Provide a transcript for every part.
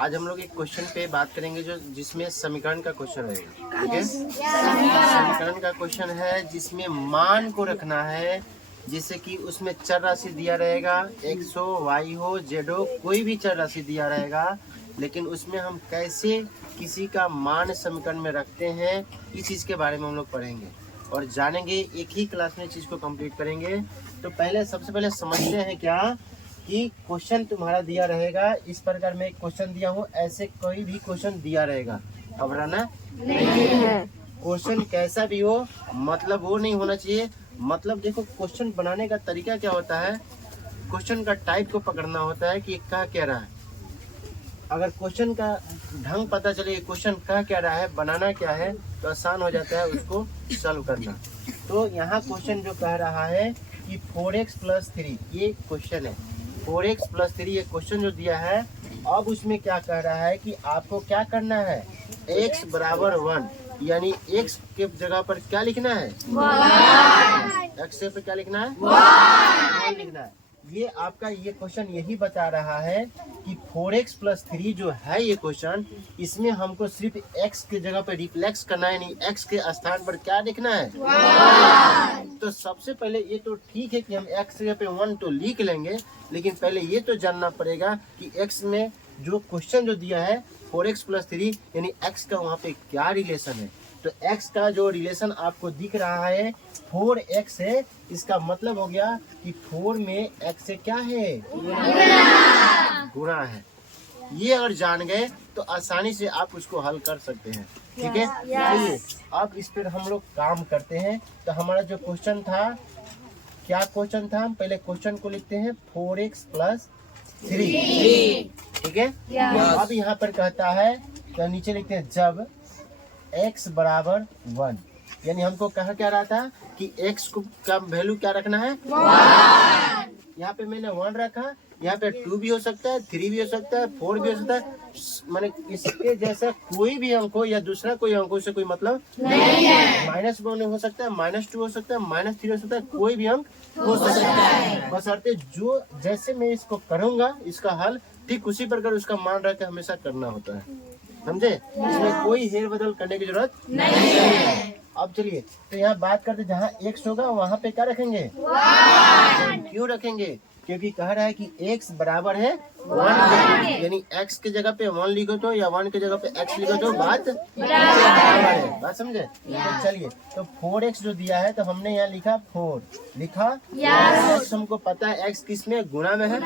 आज हम लोग एक क्वेश्चन पे बात करेंगे जो जिसमें समीकरण का क्वेश्चन रहेगा। ठीक है, समीकरण का क्वेश्चन है जिसमें मान को रखना है, जिससे कि उसमें चर राशि दिया रहेगा, x हो, y हो, z हो, कोई भी चर राशि दिया रहेगा, लेकिन उसमें हम कैसे किसी का मान समीकरण में रखते हैं इस चीज़ के बारे में हम लोग पढ़ेंगे और जानेंगे। एक ही क्लास में चीज़ को कंप्लीट करेंगे। तो पहले सबसे पहले समझते हैं क्या कि क्वेश्चन तुम्हारा दिया रहेगा, इस प्रकार में क्वेश्चन दिया हो, ऐसे कोई भी क्वेश्चन दिया रहेगा, घबराना नहीं है। क्वेश्चन कैसा भी हो, मतलब वो नहीं होना चाहिए। मतलब देखो, क्वेश्चन बनाने का तरीका क्या होता है, क्वेश्चन का टाइप को पकड़ना होता है कि ये क्या कह रहा है। अगर क्वेश्चन का ढंग पता चले क्वेश्चन क्या रहा है, बनाना क्या है, तो आसान हो जाता है उसको सॉल्व करना। तो यहाँ क्वेश्चन जो कह रहा है कि 4x + 3, ये क्वेश्चन है। 4x + 3 ये क्वेश्चन जो दिया है। अब उसमें क्या कह रहा है कि आपको क्या करना है, x = 1, यानी x के जगह पर क्या लिखना है, x पे क्या लिखना है, 1 लिखना है। ये आपका ये क्वेश्चन यही बता रहा है कि 4x + 3 जो है ये क्वेश्चन, इसमें हमको सिर्फ x के जगह पर रिप्लेक्स करना है, यानी x के स्थान पर क्या लिखना है, 1। तो सबसे पहले ये तो ठीक है कि हम x के जगह पे 1 तो लिख लेंगे, लेकिन पहले ये तो जानना पड़ेगा कि x में जो क्वेश्चन जो दिया है 4x + 3 यानी x का वहाँ पे क्या रिलेशन है। तो x का जो रिलेशन आपको दिख रहा है 4x है, इसका मतलब हो गया कि 4 में x से क्या है, गुणा है। ये अगर जान गए तो आसानी से आप उसको हल कर सकते हैं। ठीक है, चलिए अब इस पर हम लोग काम करते हैं। तो हमारा जो क्वेश्चन था, क्या क्वेश्चन था, हम पहले क्वेश्चन को लिखते हैं 4x + 3। ठीक है, अब यहाँ पर कहता है, तो नीचे लिखते हैं जब x = 1, यानी हमको कहा क्या रहा था कि x को का वैल्यू क्या रखना है, 1। यहाँ पे मैंने 1 रखा, यहाँ पे 2 भी हो सकता है, 3 भी हो सकता है, 4 भी हो सकता है। माने इसके जैसा कोई भी अंक हो या दूसरा कोई अंक हो, से कोई मतलब नहीं है। -1 हो सकता है, -2 हो सकता है, -3 हो सकता है, कोई भी अंक हो सकता है। बशर्ते जो जैसे मैं इसको करूंगा इसका हल, ठीक उसी प्रकार उसका मान रख के हमेशा करना होता है, समझे। इसमें कोई हेर बदल करने की जरूरत नहीं है। अब चलिए, तो यहाँ बात करते, जहाँ x होगा वहाँ पे क्या रखेंगे, 1। क्यों रखेंगे, क्योंकि कह रहा है कि x बराबर है 1, यानी x के जगह पे 1 लिखो तो या 1 के जगह पे x लिखो तो बात बराबर है। बात समझे। तो चलिए, तो 4x जो दिया है तो हमने यहाँ लिखा 4 लिखा, x हमको पता है x किस में, गुणा में है,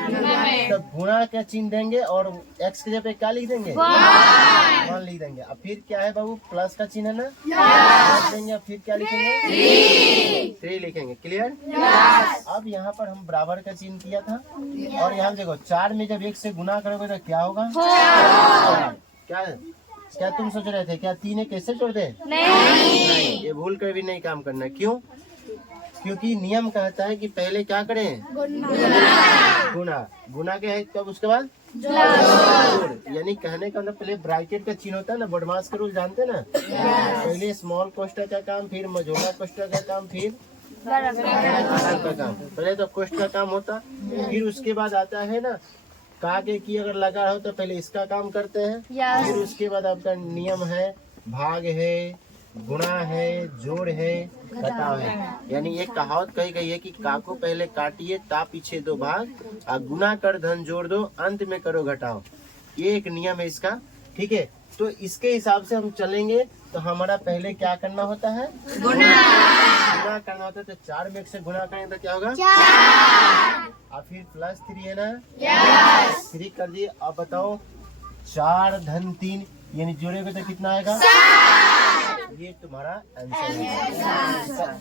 तो गुणा का चिन्ह देंगे और x के जगह पे क्या लिख देंगे, 1 लिख देंगे। अब फिर क्या है बाबू, प्लस का चिन्ह है ना, प्लस देंगे। फिर क्या लिखेंगे, 3 लिखेंगे। क्लियर। अब यहाँ पर हम बराबर का चिन्ह किया था, और यहाँ देखो 4 में जब 1 से गुना करोगे तो क्या होगा, 4। क्या तुम सोच रहे थे क्या 3 कैसे जोड़ दे, नहीं, ये भूल कर भी नहीं काम करना। क्यों, क्योंकि नियम कहता है कि पहले क्या करें, गुना के है, तब उसके बाद जोड़। यानी कहने का मतलब पहले ब्रैकेट का चिन्ह होता है ना, बॉडमास का रूल जानते हैं ना, पहले स्मॉल कोष्ठक का काम, फिर मझोला कोष्ठक का काम, फिर का काम। पहले तो कोष्ठ का काम होता, फिर उसके बाद आता है ना कागे की अगर लगा हो तो पहले इसका काम करते हैं, फिर उसके बाद आपका नियम है, भाग है, गुणा है, जोड़ है, घटाव है। यानी एक कहावत कही गई है कि का को पहले काटिए ता पीछे 2 भाग, और गुना कर धन जोड़ दो, अंत में करो घटाव। ये एक नियम है इसका। ठीक है, तो इसके हिसाब से हम चलेंगे। तो हमारा पहले क्या करना होता है, गुना करना होता है। तो 4 में 1 से गुना करेंगे तो क्या होगा, 4, और फिर +3 है ना, 3 कर दिए। अब बताओ 4 धन 3 यानी जोड़ेगा तो कितना आएगा, 7। ये तुम्हारा आंसर है।